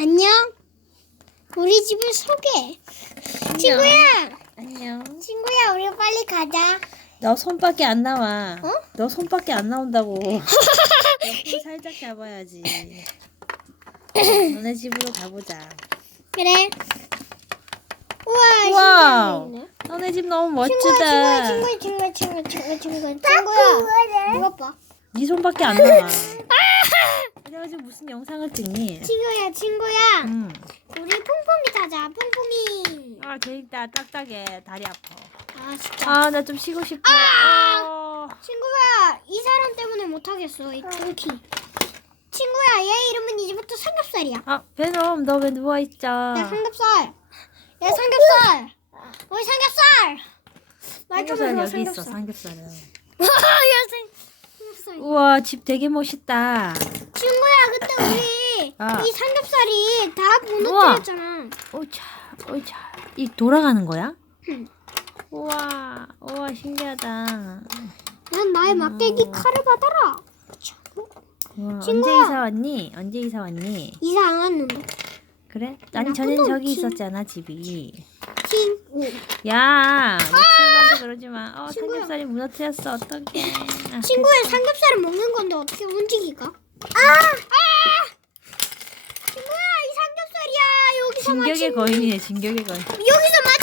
안녕. 우리 집을 소개. 친구야. 안녕. 친구야, 우리 빨리 가자. 너 손밖에 안 나와. 어? 너 손밖에 안 나온다고. 옆으로 살짝 잡아야지. 너네 집으로 가보자. 그래. 우와. 신기하네. 너네 집 너무 친구야, 멋지다. 친구야, 친구야, 친구야, 친구야, 친구야, 친구야. 이것 봐. 네 손밖에 안 나와. 내가 지금 무슨 영상을 찍니? 친구야, 친구야. 음. 우리 퐁퐁이 타자, 퐁퐁이. 아, 재밌다. 딱딱해. 다리 아파. 아, 진짜. 아, 나 좀 쉬고 싶어. 아! 어. 친구야, 이 사람 때문에 못하겠어, 이 ton키. 친구야, 얘 이름은 이제부터 삼겹살이야. 아, 베놈, 너 왜 누워 있죠? 야, 삼겹살. 야, 삼겹살. 어이, 삼겹살. 말좀 삼겹살 해봐, 여기 있어. 삼겹살. 삼겹살은. 야, 삼- 삼겹살. 우와, 집 되게 멋있다. 친구야, 그때 우리 아. 이 삼겹살이 다 무너뜨렸잖아. 오차, 오차. 이 돌아가는 거야? 응. 우와, 우와, 신기하다. 난 나의 막대기 칼을 받아라. 우와, 언제 친구야. 이사 왔니? 언제 이사 왔니? 이사 안 왔는데. 그래? 아니 나쁜 놈, 저기 친- 있었잖아 집이. 팅. 오. 야, 내 삼겹살이 무너뜨렸어. 어떡해. 아, 친구야, 삼겹살을 먹는 건데 어떻게 움직이까? 아! 아! 친구야, 이 삼겹살이야. 여기서 진격의 거인이네, 진격의 거인. 여기서 마치